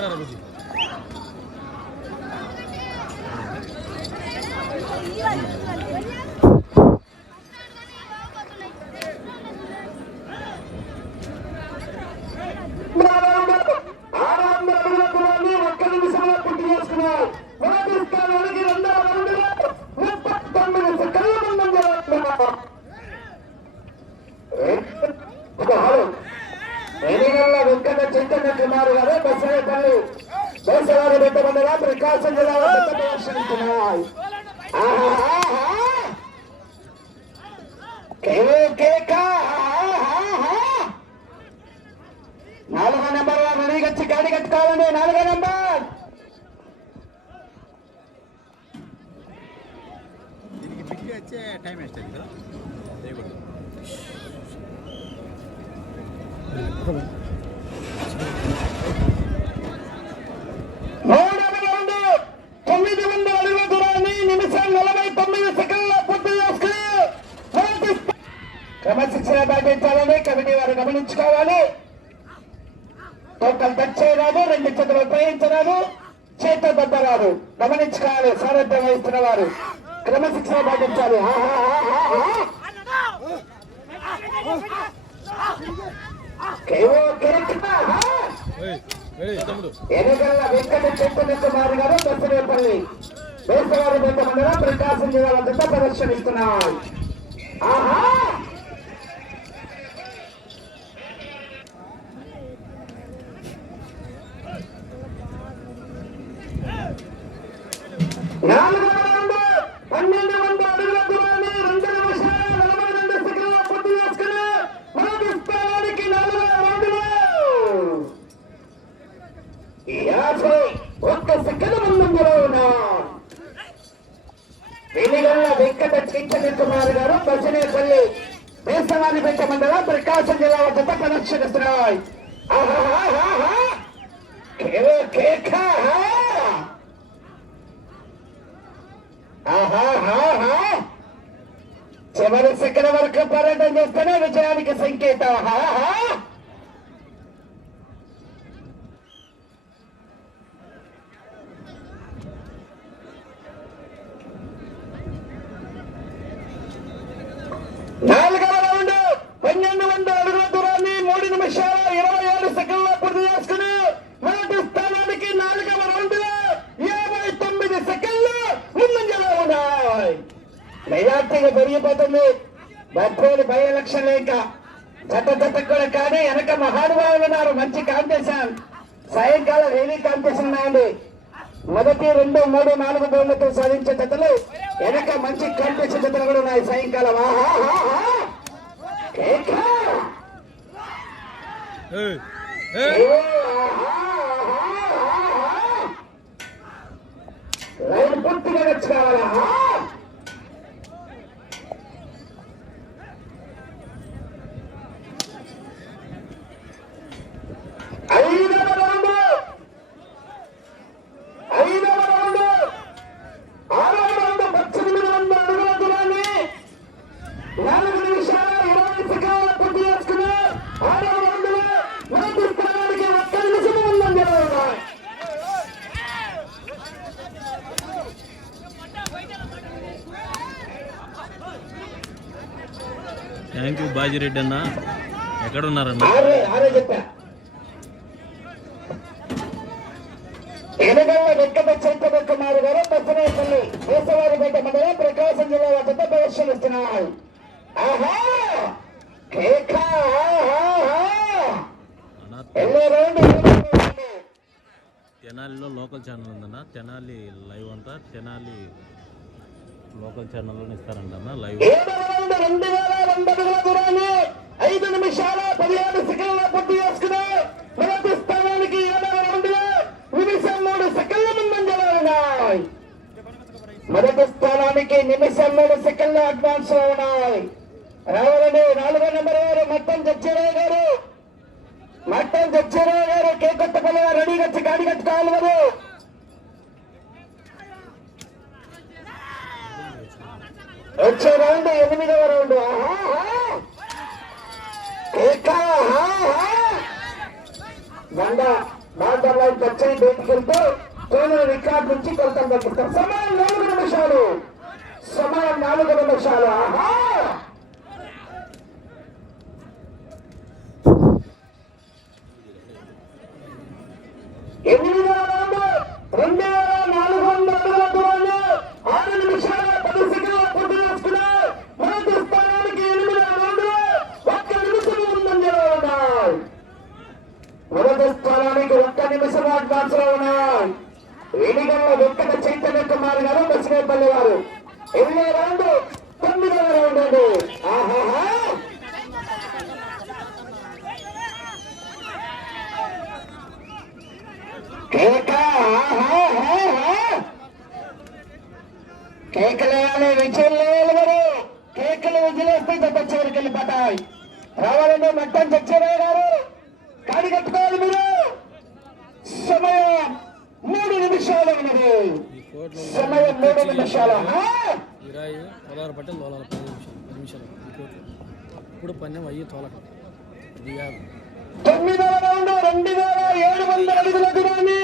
cara de Lucy. ఎన్నికల వెంకట చైతన్య కుమార్ గారు బసరేపల్లి దేశవారి పెట్టబడ్డగా ప్రకాశం జిల్లాలో పెద్ద ప్రదర్శనిస్తున్నాయి నాలుగో నెంబర్ వారు రెడీగచ్చి గాడి కట్టుకోవాలండి నాలుగో నెంబర్. దీనికి బిగ్గా వచ్చే టైం వేస్ట్ కదా చేయకూడదు మూడవ రౌండ్ తొమ్మిది మంది అడుగుల దూరాన్ని నిమిషం నలభై తొమ్మిది సెకండ్ల పూర్తి చేసుకుని మొదటి స్థా- క్రమశిక్షణ పాటించాలని కమిటీ వారు గమనించుకోవాలి. టోటల్ టచ్ చేయరాదు రెండు చేతులు ఉపయోగించరాదు. చేత దెబ్బరాదు గమనించుకోవాలి సారథ్యం వహిస్తున్న వారు. క్రమశిక్షణ పాటించాలి. ఎన్నికల వెంకట చైతన్య కుమార్ గారు దర్శనేపల్లి వేసవారి పెద్ద మండలం ప్రకాశం జిల్లా వద్ద ప్రదర్శనిస్తున్నారు. ఆహా! నాలుగు రౌండ్ పన్నెండు వందల అడుగుల దూరాన్ని రెండు నిమిషాల నలభై రెండు సెకండ్ల పూర్తి చేసుకుని మొదటి స్థానానికి నాలుగవ రౌండ్లో యాభై ఒక్క సెకండ్ వెలిగల్ల వెంకట కుమార్ గారు బసనేపల్లి మండలం ప్రకాశం జిల్లా వద్ద ప్రదర్శనిస్తున్నాయి ఆహాహాహాహా. కేక. చివరి శిఖర వరకు పర్యటన చేస్తేనే విజయానికి సంకేతం ఆహాహా. నాలుగవ రౌండ్ పన్నెండు వందల అడుగుల దూరాన్ని మూడు నిమిషాల ఇరవై ఏడు సెకండ్ల పూర్తి చేసుకుని మొదటి స్థానానికి నాలుగవ రౌండ్లో యాభై తొమ్మిది సెకండ్లు ముందంజలో ఉన్నాయి మెజార్టీగా పెరిగిపోతుంది బట్రోలు భయ లక్షలు లేక జత జత కూడా కానీ వెనక మహానుభావులు ఉన్నారు. మంచి కాంపిటీషన్ సాయంకాలం రేలీ కాంపిటీషన్ ఉన్నాయండి. మొదటి రెండు మూడు నాలుగు బౌన్లతో సాధించే జతలు వెనక మంచి కాంపిటీషన్ జతలు కూడా ఉన్నాయి. సాయంకాలం. లైన్ పూర్తిగా నచ్చుకోవాలా ఆహా. ఐదవ రౌండ్ ఐదవ రౌండ్ ఆరవ రౌండ్ పద్దెనిమిది వందల అడుగుల దూరాన్ని నాలుగు నిమిషాల ఇరవై సెకండ్ల పూర్తి చేసుకుని ఆరవ రౌండ్లో మొదటి స్థానానికి ఒక్క నిమిషం ఉందని జరుగుతున్నాయి థ్యాంక్ యూ బాజిరెడ్డి అన్న ఎక్కడ ఉన్నారన్న ఎనగల్ల వెంకట చైతన్య కుమార్ గారు బసనేపల్లి దేశవారిపేట మండలం ప్రకాశం జిల్లా వద్ద. తెనాలిలో లోకల్ ఛానల్ ఉందన్న తెనాలి లైవ్ అంతా తెనాలి లోకల్ ఛానల్లోనే ఇస్తారంట లైవ్. ఏడవ రెండు వేల రెండు అడుగుల దూరాన్ని ఐదు నిమిషాల పదిహేడు సెకండ్ల పూర్తి చేసుకున్నారు మొదటి స్థానానికి ఏడవ రౌండ్ నిమిషం మూడు సెకండ్ల ముందంజలో ఉన్నాయి మొదటి స్థానానికి నిమిషం మూడు సెకండ్ల అడ్వాన్స్లో ఉన్నాయి. రావాలని నాలుగో నెంబర్ గారు మట్టం చచ్చిరావు గారు. మట్టం చచ్చిరావు గారు కేకొత్తపల్లి వారు రెడీగా గాడి కట్టుకోవాలి వారు వచ్చే రౌండ్ ఎనిమిదవ రౌండ్. ఆహా, ఆహా. బండ బార్డర్ లైన్ పచ్చని అయి బయటికి వెళ్తే రికార్డ్ నుంచి కొలతలు తగ్గిస్తారు సమయం నాలుగు నిమిషాలు. సమయం నాలుగు నిమిషాలు. ఆహా. ఎనిమిది రౌండ్. రెండవ వేల నాలుగు వందల అడుగుల దూరాన్ని ఆరు నిమిషాల పది సెకండ్ల పూర్తి చేసుకున్నాయి మొదటి స్థానానికి ఎనిమిది వేల రౌండ్లు ఒక్క నిమిషం ముందంజలో ఉన్నాయి మొదటి స్థానానికి ఒక్క బాక్స్లో ఉన్నాయి వేడిగల్ల వెంకట చైతన్య కుమార్ గారు బసినేపల్లి గారు ఎనిమిది రౌండ్ తొమ్మిదవ రౌండ్ అండి. ఆహాహా! కేక ఆహాహాహా. కేకలేయాలి విజయం లేయాలి మరి. కేకలు వదిలేస్తే దెబ్బ చివరికి వెళ్ళిపోతాయి. రావాలంటే మట్టం చచ్చారావు గారు. కాడి కట్టుకోవాలి మీరు. సమయం మూడు నిమిషాలు ఉన్నది. సమయం మూడు నిమిషాలు? ఇరాయి పదహారు పట్టే తోలాలి పది నిమిషాలు పది నిమిషాలు ఇప్పుడు పన్నెం అయ్యి తోలక. తొమ్మిదవ రౌండ్ రెండు వేల ఏడు వందల అడుగుల దూరాన్ని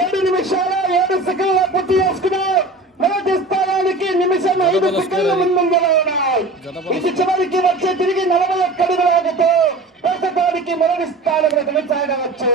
ఏడు నిమిషాల ఏడు సెకండ్ల పూర్తి చేసుకున్నారు మొదటి స్థానానికి నిమిషం ఐదు సెకండ్ల ముందంజలో ఉన్నాయి. ఇది చివరికి వచ్చే తిరిగి నలభై ఒక్క అడుగుల ఆగుతూ ప్రస్తుతానికి మొదటి స్థానంలో కొనసాగవచ్చు.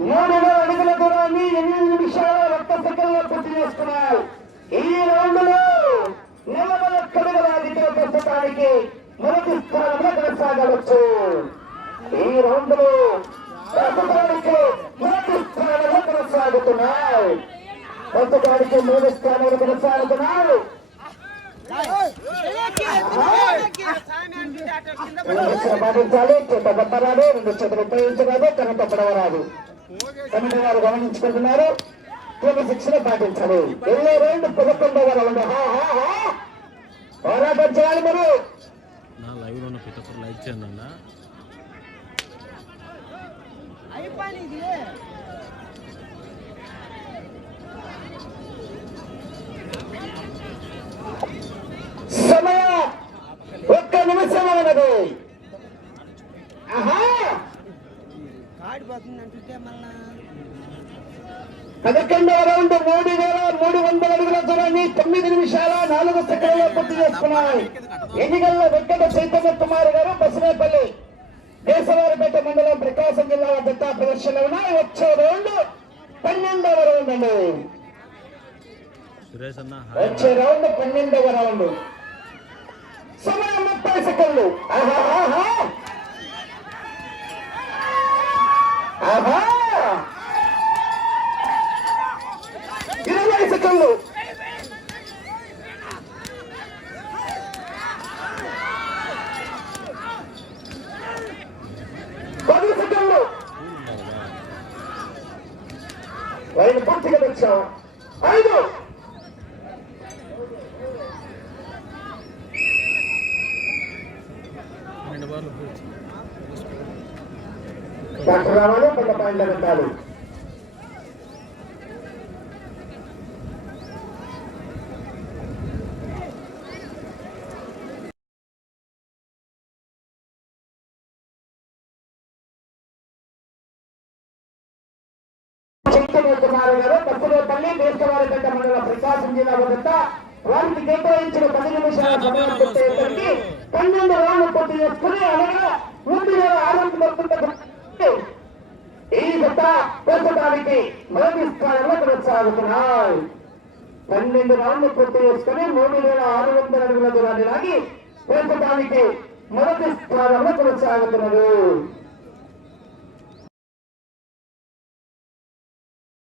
వేల అడుగుల దూరాన్ని ఎనిమిది నిమిషాల ఒక్క సెకండ్లో పూర్తి చేసుకున్నారు ఈ రౌండ్లో అడుగుల అధిక ప్రస్తుతానికి మొదటి స్థానంలో కొనసాగవచ్చు ఈ రౌండ్లో ప్రస్తుతానికి మొదటి స్థానంలో కొనసాగుతున్నారు ప్రస్తుతానికి మూడు స్థానంలో కొనసాగుతున్నారు ఎలక్కి, ఎలక్కి, రెండు చేతులు పాటించాలి చేత రెండు చేతులు ఉపయోగించరాదు కన్ను తప్పడవరాదు కమిటీ వారు గమనించుకుంటున్నారు క్రమశిక్షణ పాటించాలి ఎన్నో రెండు పదకొండవ రౌండ్ పోరాటం చేయాలి మీరు నా లైవ్లో ప్రతి ఒక్కరు లైక్ చేయండి అన్న. అయిపోయింది ఇది సమయం ఒక్క మళ్ళా పదకొండవ రౌండ్ మూడు వేల మూడు వందల అడుగుల దూరాన్ని తొమ్మిది నిమిషాల నాలుగు సెకండ్లో పూర్తి చేసుకున్నాయి. ఎన్నికల్లో వెంకట చైతన్య కుమార్ గారు బసినేపల్లి దేశవారిపేట మండలం ప్రకాశం జిల్లా వద్ద ప్రదర్శనలో ఉన్నాయి. వచ్చే రౌండ్ పన్నెండవ రౌండ్ అండి. వచ్చే రౌండ్ పన్నెండవ రౌండ్. ముప్పై సెకండ్లు ఆహా, ఆహా. ఆహా. ఇరవై సెకండ్లు పది సెకండ్లు ఆయన పూర్తిగా తెచ్చాం ఐదు రెండు బార్లు పూర్తి. డాక్టర్ రావాలి కొంత పాయింట్లు పెట్టాలి. చైతన్య కుమార్ గారు బస్సులేపల్లి దేశవారిపేట మండల ప్రకాశం జిల్లా వద్ద వారికి కేటాయించిన పది నిమిషాల సమయం పెట్టేసరికి పన్నెండు రౌండ్లు పూర్తి చేసుకుని అలాగే వేల ఆరు వందల మొదటి స్థానంలో కొనసాగుతున్నాయి పన్నెండు రౌండ్లు పూర్తి చేసుకుని మూడు వేల ఆరు వందల అడుగుల దూరాన్ని లాగి ప్రస్తుతానికి మొదటి స్థానంలో కొనసాగుతున్నారు